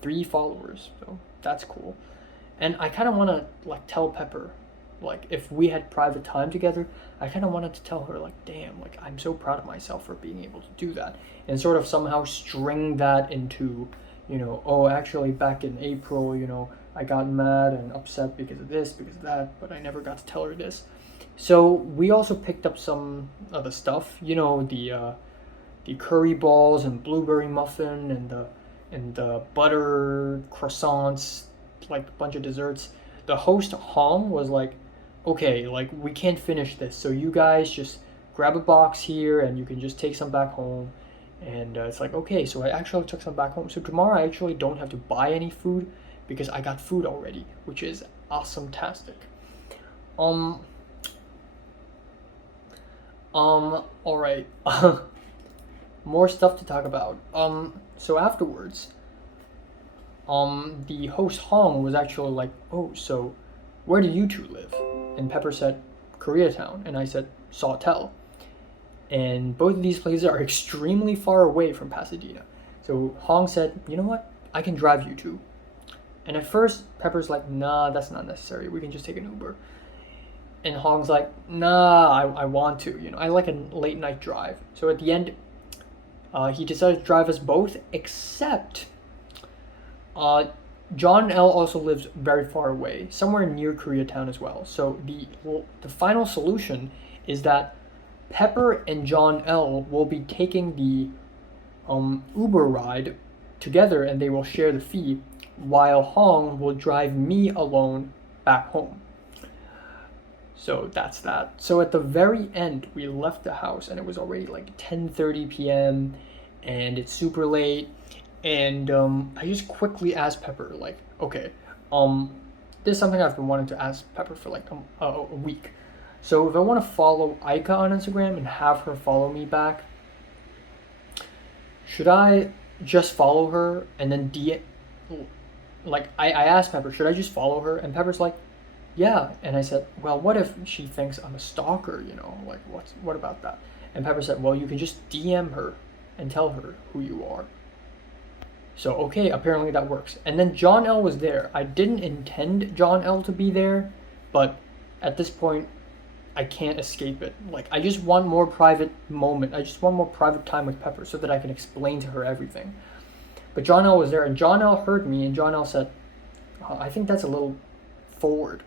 3 followers, so that's cool. And I kind of want to tell Pepper, if we had private time together, I kind of wanted to tell her damn, I'm so proud of myself for being able to do that, and sort of somehow string that into, oh, actually back in April, I got mad and upset because of this, because of that, but I never got to tell her this. So we also picked up some other stuff, the curry balls and blueberry muffin and the butter croissants, a bunch of desserts. The host Hong was like, okay, we can't finish this, so you guys just grab a box here and you can just take some back home. And it's okay, so I actually took some back home. So tomorrow I actually don't have to buy any food because I got food already, which is awesome-tastic. All right. More stuff to talk about. So afterwards, the host Hong was actually like, oh, so where do you two live? And Pepper said, Koreatown. And I said, Sawtell. And both of these places are extremely far away from Pasadena. So Hong said, you know what? I can drive you two. And at first, Pepper's like, nah, that's not necessary. We can just take an Uber. And Hong's like, nah, I want to. I like a late night drive. So at the end, he decided to drive us both, except John L. also lives very far away, somewhere near Koreatown as well. So the final solution is that Pepper and John L. will be taking the Uber ride together, and they will share the fee, while Hong will drive me alone back home. So that's that. So at the very end, we left the house, and it was already 10:30 p.m., and it's super late. And I just quickly asked Pepper, okay, this is something I've been wanting to ask Pepper for a week. So if I want to follow Aika on Instagram and have her follow me back, should I just follow her and then I asked Pepper, should I just follow her? And Pepper's like, yeah. And I said, well, what if she thinks I'm a stalker, what about that? And Pepper said, well, you can just DM her and tell her who you are. So, okay, apparently that works. And then John L. was there. I didn't intend John L. to be there, but at this point, I can't escape it. I just want more private moment. I just want more private time with Pepper so that I can explain to her everything. But John L. was there, and John L. heard me, and John L. said, I think that's a little forward.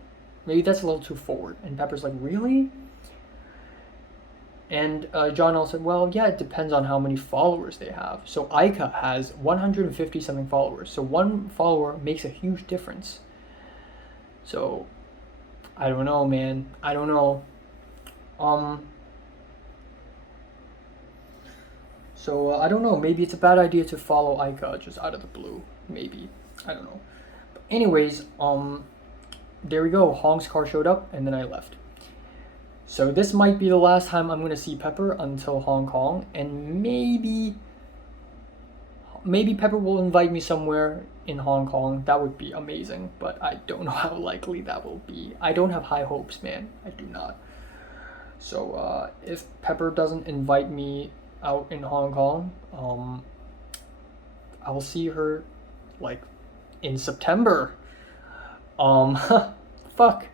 Maybe that's a little too forward. And Pepper's like, really? And John L. said, well, yeah, it depends on how many followers they have. So Aika has 150 something followers. So one follower makes a huge difference. So I don't know, man. I don't know. So I don't know. Maybe it's a bad idea to follow Aika just out of the blue. Maybe. I don't know. But anyways, there we go. Hong's car showed up, and then I left. So this might be the last time I'm going to see Pepper until Hong Kong, and maybe Pepper will invite me somewhere in Hong Kong. That would be amazing, but I don't know how likely that will be. I don't have high hopes, man. I do not. So if Pepper doesn't invite me out in Hong Kong, I will see her in September. Fuck.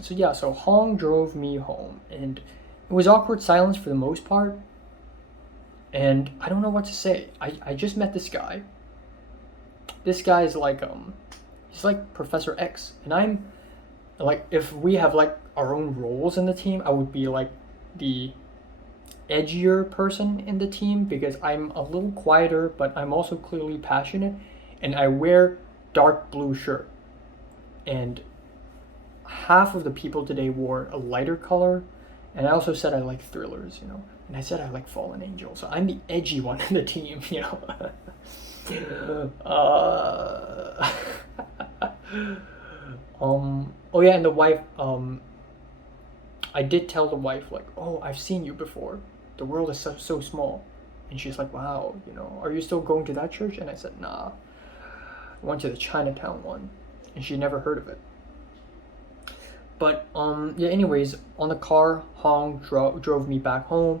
So yeah, so Hong drove me home, and it was awkward silence for the most part, and I don't know what to say. I just met this guy. This guy is he's like Professor X, and I'm if we have our own roles in the team, I would be the edgier person in the team because I'm a little quieter, but I'm also clearly passionate, and I wear dark blue shirt. And half of the people today wore a lighter color, and I also said I like thrillers, you know, and I said I like Fallen Angel, so I'm the edgy one in the team, you know. Oh yeah, and the wife, I did tell the wife, like, oh, I've seen you before. The world is so small. And she's like, wow, you know, are you still going to that church? And I said, nah, I went to the Chinatown one. And she never heard of it. But, yeah, anyways, on the car, Hong drove me back home.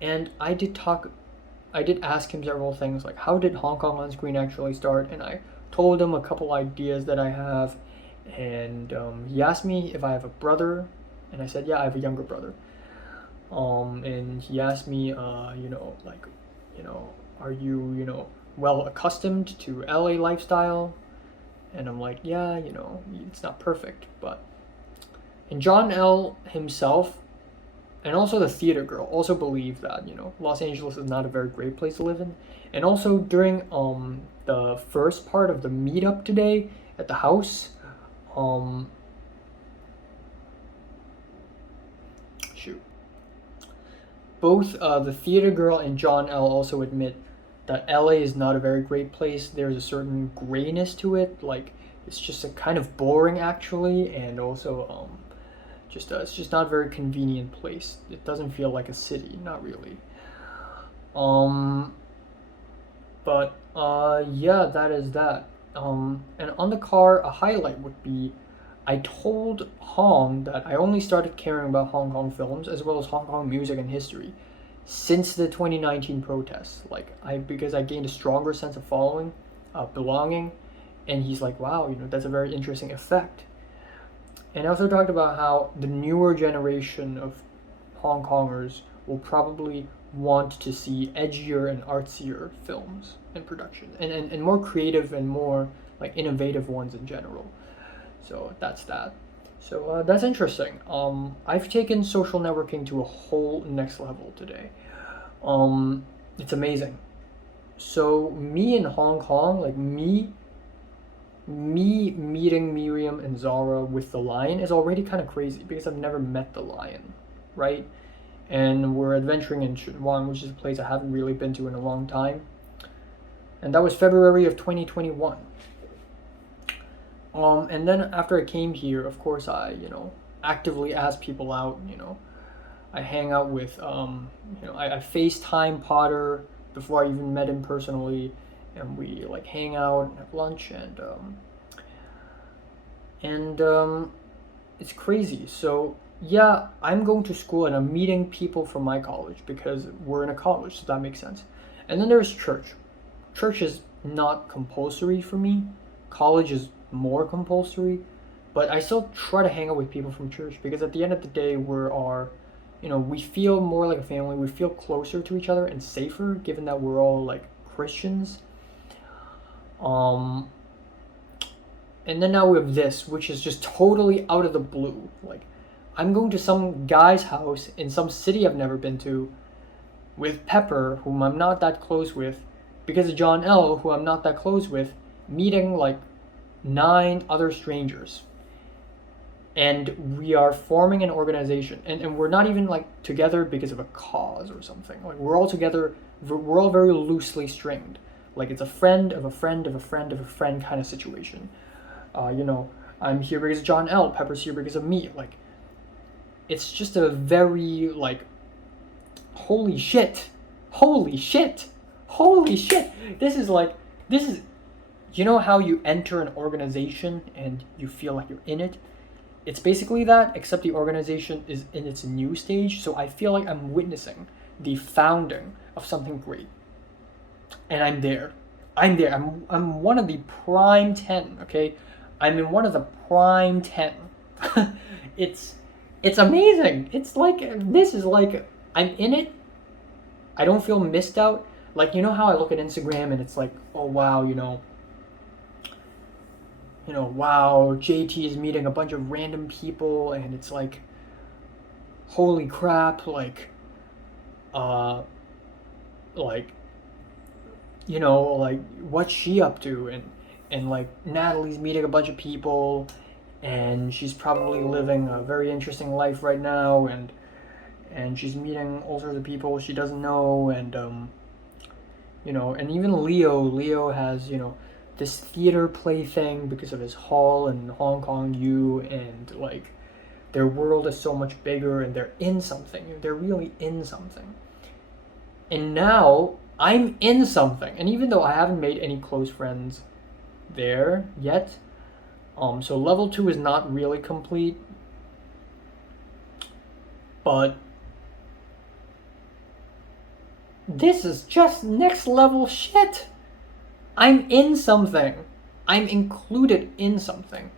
And I did ask him several things, like, how did Hong Kong on Screen actually start? And I told him a couple ideas that I have. And he asked me if I have a brother. And I said, yeah, I have a younger brother. And he asked me, you know, like, you know, are you, you know, well accustomed to LA lifestyle? And I'm like, yeah, you know, it's not perfect, but. And John L. himself, and also the theater girl, also believe that, you know, Los Angeles is not a very great place to live in. And also during the first part of the meetup today at the house, both the theater girl and John L. also admit that LA is not a very great place. There's a certain grayness to it, like it's just a kind of boring actually, and also it's just not a very convenient place. It doesn't feel like a city, not really. But yeah, that is that. And on the car, a highlight would be I told Hong that I only started caring about Hong Kong films as well as Hong Kong music and history since the 2019 protests. Because I gained a stronger sense of belonging, and he's like, wow, you know, that's a very interesting effect. And I also talked about how the newer generation of Hong Kongers will probably want to see edgier and artsier films and productions, and more creative and more like innovative ones in general. So that's that. So that's interesting. I've taken social networking to a whole next level today. It's amazing. So me in Hong Kong, like me meeting Miriam and Zara with the lion is already kind of crazy because I've never met the lion, right? And we're adventuring in Chuen Wang, which is a place I haven't really been to in a long time. And that was February of 2021. And then after I came here, of course, I, you know, actively ask people out, you know. I hang out with, you know, I FaceTime Potter before I even met him personally, and we like hang out and have lunch, and it's crazy. So yeah, I'm going to school and I'm meeting people from my college because we're in a college, so that makes sense. And then there's church. Church is not compulsory for me. College is more compulsory, but I still try to hang out with people from church because at the end of the day, you know, we feel more like a family. We feel closer to each other and safer, given that we're all like Christians. And then now we have this, which is just totally out of the blue. Like, I'm going to some guy's house in some city I've never been to with Pepper, whom I'm not that close with, because of John L., who I'm not that close with, meeting like 9 other strangers. And we are forming an organization. And we're not even like together because of a cause or something. Like, we're all together, we're all very loosely stringed. Like, it's a friend of a friend of a friend of a friend kind of situation. You know, I'm here because of John L. Pepper's here because of me. Like, it's just a very, like, holy shit. This is, you know how you enter an organization and you feel like you're in it? It's basically that, except the organization is in its new stage, so I feel like I'm witnessing the founding of something great. And I'm there. I'm one of the prime 10, okay? I'm in one of the prime 10. It's amazing. It's like, this is like, I'm in it. I don't feel missed out. Like, you know how I look at Instagram and it's like, oh wow, you know, wow, JT is meeting a bunch of random people, and it's like, holy crap, like, like, you know, like what's she up to, and like Natalie's meeting a bunch of people, and she's probably living a very interesting life right now, and she's meeting all sorts of people she doesn't know, and you know, and even Leo has, you know, this theater play thing because of his hall in Hong Kong U, and like their world is so much bigger, and they're in something. They're really in something. And now I'm in something. And even though I haven't made any close friends there yet, so level 2 is not really complete, but this is just next level shit. I'm in something. I'm included in something.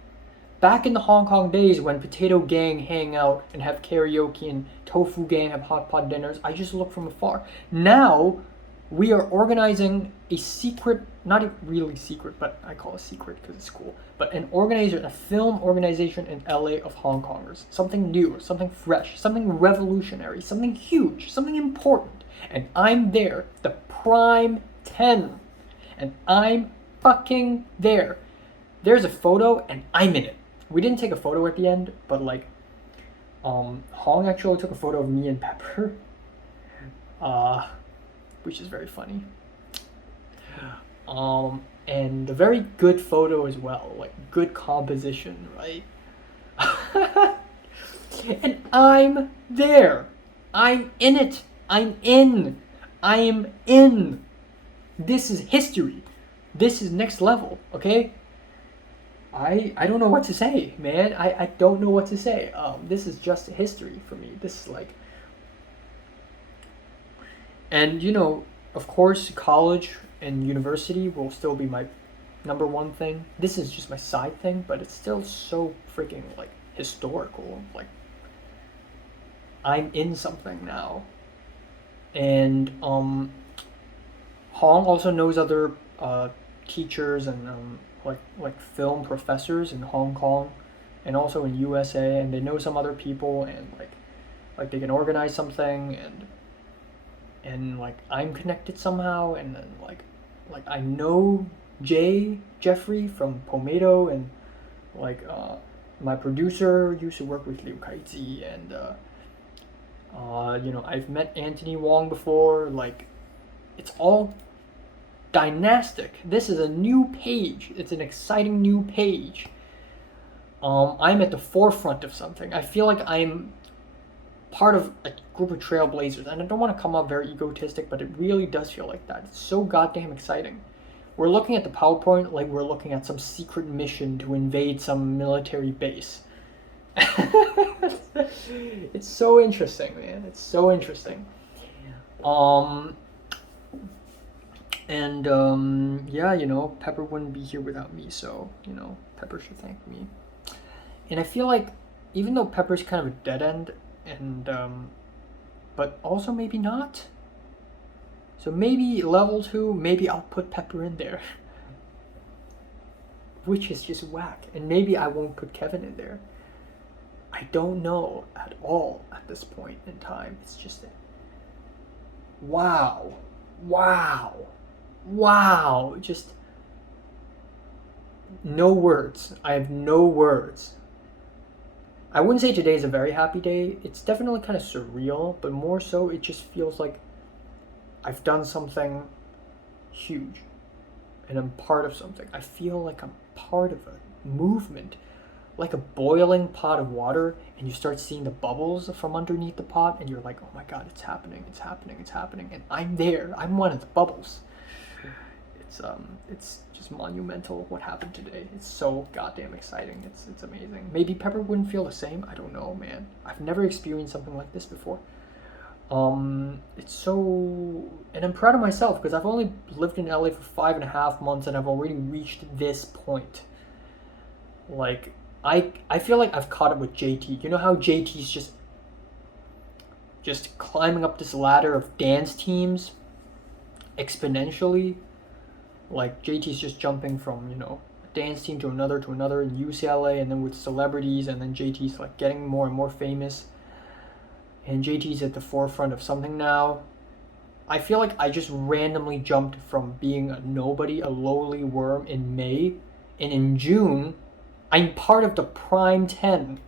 Back in the Hong Kong days when Potato Gang hang out and have karaoke and Tofu Gang have hot pot dinners, I just look from afar. Now, we are organizing a secret, not really secret, but I call it secret because it's cool, but a film organization in LA of Hong Kongers. Something new, something fresh, something revolutionary, something huge, something important. And I'm there, the prime 10. And I'm fucking there. There's a photo and I'm in it. We didn't take a photo at the end, but like, Hong actually took a photo of me and Pepper, which is very funny. And a very good photo as well, like good composition, right? And I'm there. I'm in it. I'm in. This is history. This is next level, okay? I don't know what to say, man. I don't know what to say. This is just history for me. This is like... And, you know, of course, college and university will still be my number one thing. This is just my side thing, but it's still so freaking, like, historical. Like, I'm in something now. And, Hong also knows other teachers and like film professors in Hong Kong and also in USA, and they know some other people, and like they can organize something, and like I'm connected somehow, and then like I know Jeffrey from Pomado, and like my producer used to work with Liu Kaiji, and you know, I've met Anthony Wong before. Like, it's all dynastic. This is a new page. It's an exciting new page. I'm at the forefront of something. I feel like I'm part of a group of trailblazers, and I don't want to come off very egotistic, but it really does feel like that. It's so goddamn exciting. We're looking at the PowerPoint like we're looking at some secret mission to invade some military base. It's so interesting, man. It's so interesting. And yeah, you know, Pepper wouldn't be here without me, so, you know, Pepper should thank me. And I feel like, even though Pepper's kind of a dead end, and but also maybe not. So maybe level 2, maybe I'll put Pepper in there. Which is just whack. And maybe I won't put Kevin in there. I don't know at all at this point in time. It's just, wow. Just no words. I have no words. I wouldn't say today's a very happy day. It's definitely kind of surreal, but more so it just feels like I've done something huge and I'm part of something. I feel like I'm part of a movement, like a boiling pot of water, and you start seeing the bubbles from underneath the pot, and you're like, oh my god, it's happening, and I'm there. I'm one of the bubbles. It's just monumental what happened today. It's so goddamn exciting. It's amazing. Maybe Pepper wouldn't feel the same. I don't know, man. I've never experienced something like this before. It's so, and I'm proud of myself because I've only lived in LA for 5.5 months and I've already reached this point. Like, I feel like I've caught up with JT. You know how JT's just climbing up this ladder of dance teams exponentially? Like, JT's just jumping from, you know, a dance team to another in UCLA, and then with celebrities, and then JT's like getting more and more famous. and JT's at the forefront of something now. I feel like I just randomly jumped from being a nobody, a lowly worm in May, and in June, I'm part of the Prime 10.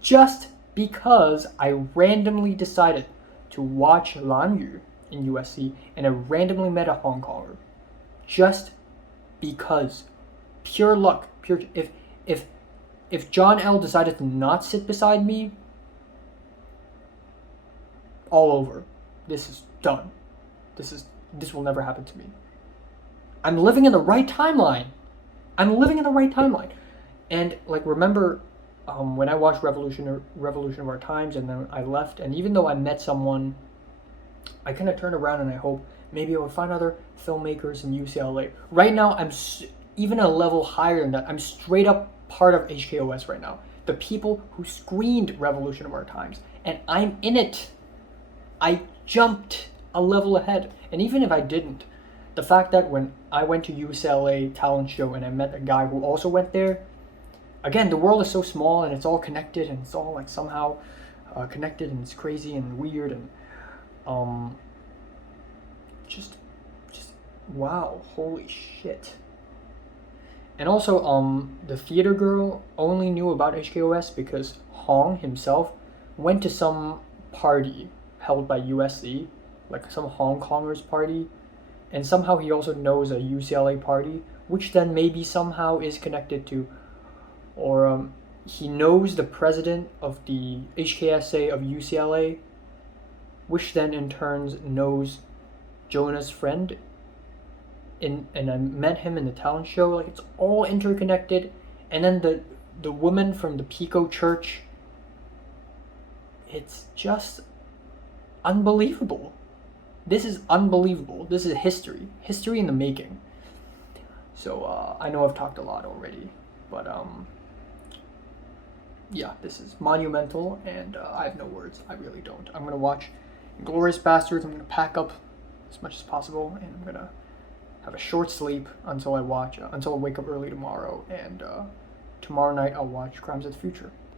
Just because I randomly decided to watch Lan Yu in USC and I randomly met a Hong Konger. Just because. Pure luck. Pure if John L decided to not sit beside me, all over. This is done. This will never happen to me. I'm living in the right timeline. And like, remember when I watched Revolution of Our Times and then I left, and even though I met someone, I kind of turned around and I hope maybe I would find other filmmakers in UCLA. Right now, I'm even a level higher than that. I'm straight up part of HKOS right now. The people who screened Revolution of Our Times, and I'm in it. I jumped a level ahead. And even if I didn't, the fact that when I went to UCLA talent show and I met a guy who also went there, again, the world is so small and it's all connected and it's all like somehow connected and it's crazy and weird and just wow, holy shit. And also the theater girl only knew about HKOS because Hong himself went to some party held by USC, like some Hong Kongers party, and somehow he also knows a UCLA party, which then maybe somehow is connected to, or he knows the president of the HKSA of UCLA, which then in turn knows Jonah's friend, and I met him in the talent show. Like, it's all interconnected. And then the woman from the Pico Church, it's just unbelievable. This is unbelievable. This is history in the making. So I know I've talked a lot already, but yeah, this is monumental, and I have no words. I really don't. I'm gonna watch Inglourious Basterds. I'm gonna pack up as much as possible, and I'm gonna have a short sleep until I wake up early tomorrow, and tomorrow night I'll watch Crimes of the Future.